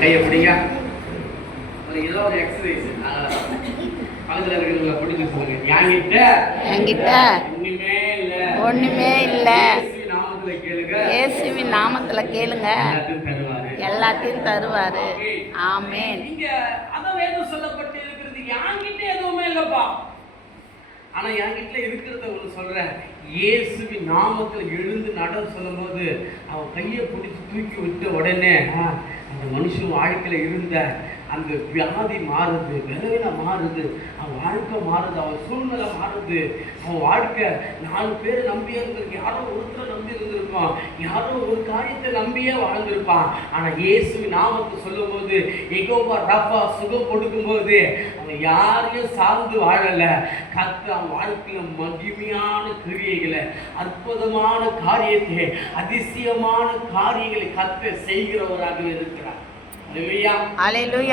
கையை பிடிங்க. ஒரு ஏதோ ஒரு எக்ஸசைஸ் பக்கத்தில் இருக்கிறவங்களை பிடிச்சி சொல்லுங்க. என்கிட்ட ஒண்ணுமே இல்லை. இயேசுவின் நாமத்துல கேளுங்க, எல்லாத்தையும் தருவாரு. ஆமென். இங்க அதான் வேதம் சொல்லப்பட்டு இருக்கிறது, என்கிட்ட எதுவுமே இல்லப்பா, ஆனா என்கிட்ட இருக்கிறத ஒன்று சொல்றேன். இயேசுவின் நாமத்துல எழுந்து நட சொல்லும் போது அவன் கையை பிடிச்சி தூக்கி விட்ட உடனே அந்த மனுஷன் வாழ்க்கையில இருந்த அந்த வியாதி மாறுது, விளைவில மாறுது, அவன் வாழ்க்கை மாறுது, அவன் சூழ்நிலை மாறுது, அவன் வாழ்க்கை 4 பேர் நம்பியே இருந்திருக்கு. யாரோ ஒருத்தரை நம்பி இருந்திருப்பான், யாரோ ஒரு காரியத்தை நம்பியே வாழ்ந்திருப்பான். ஆனா இயேசுவின் நாமத்தை சொல்லும் போது, யெகோவா ரப்பா சுகம் கொடுக்கும் போது அவன் யாரையும் சார்ந்து வாழல. கர்த்தர் அவன் வாழ்க்கையில மகிமையான கிரியைகளை, அற்புதமான காரியத்தை, அதிசயமான காரியங்களை கர்த்தர் செய்கிறவராக இருக்கிறார். அல்லேலூயா.